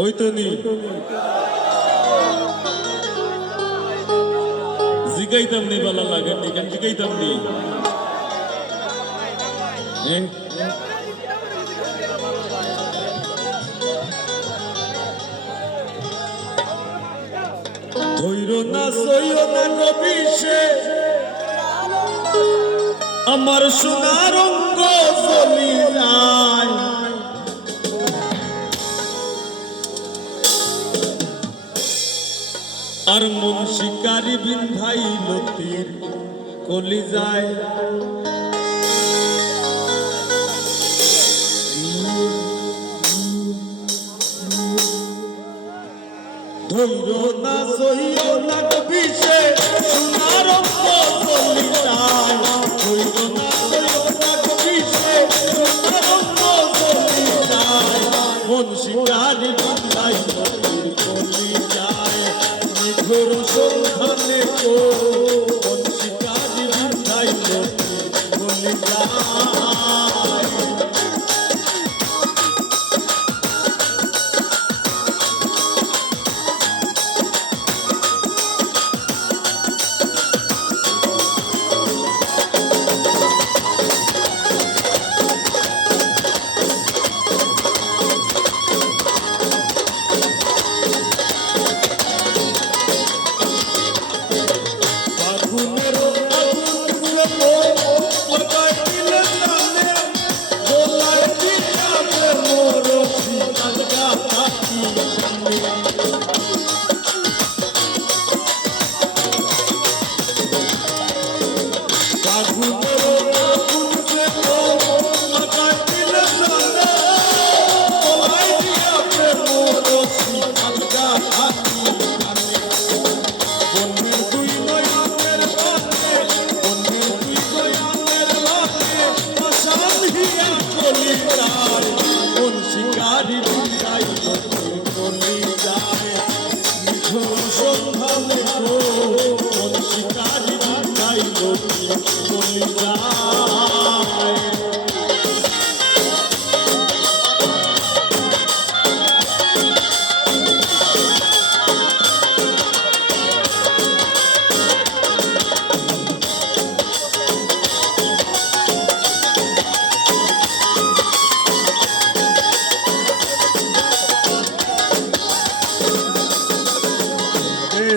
ওই তো নি জিগাইতাম নি বালা লাগে নিকেন জিগাইতাম নি ধৈর না সইও না কবিছে আমার সোনার অঙ্গ চলি যায় আর মন শিকারি বিন্ধাইল তীর কলি যায় ধৈর না সইও না কবিছে সোনার অঙ্গ চলি যায় ধৈর না সইও না কবিছে সোনার অঙ্গ চলি যায় মন শিকারি বিন্ধাইল তীর কলি যায় নিঘোর সন্ধানে কো মন শিকারি বিন্ধাইল তীর কলি যায়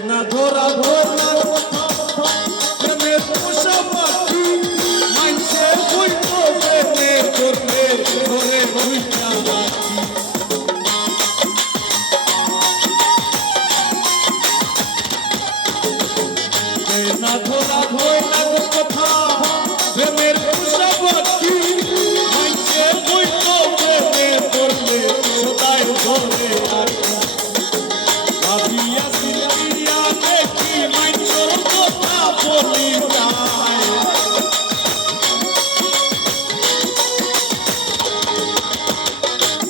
না ধরা ধরা প্রেমে পোষা পাখি মানছে বইতো প্রেমে করবে ধরে বইটা রাখি না ধরা ধরা কথা প্রেমের পোষা পাখি মানছে বইতো প্রেমে করবে সদাই ধরে রাখি ভাবিয়া সিলিয়া দেখি মাইচর কথা বলি যায়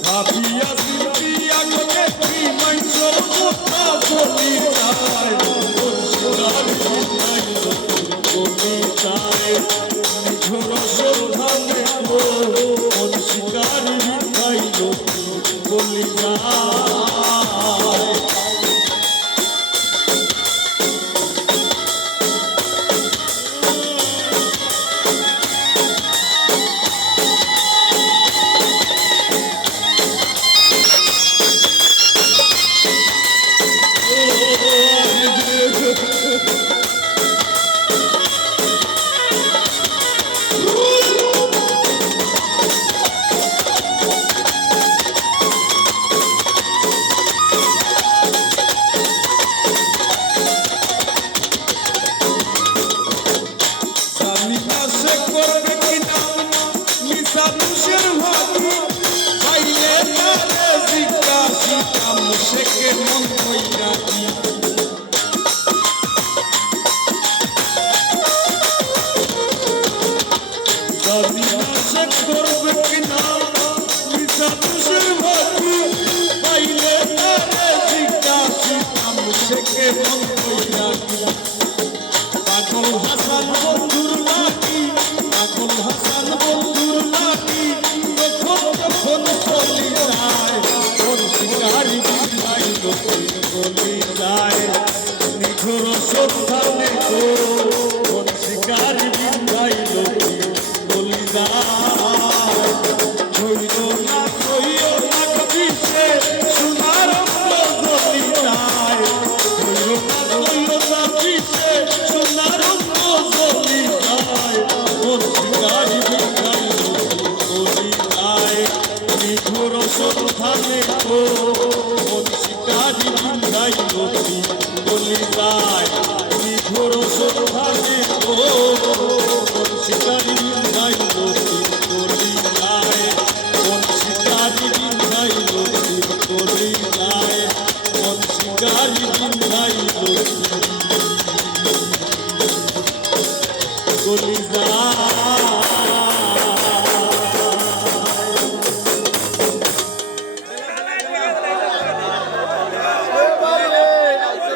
ভাবিয়া সিলিয়া দেখি মাইচর কথা বলি যায় সোনার বিনাই বলি যায় নিঝর সন্ধানে মন শিকারি বিনাই বলি যায় লক্ষ্মী বলি যায় নিখুর সন্ধানে গো কোন শিকারি বিন্দাই লক্ষ্মী বলি যায় ছইল না কবিছে সোনার বলি যায় ছইল না কবিছে সোনার বলি যায় কোন শিকারি বিন্দাই লক্ষ্মী বলি যায় নিখুর সন্ধানে গো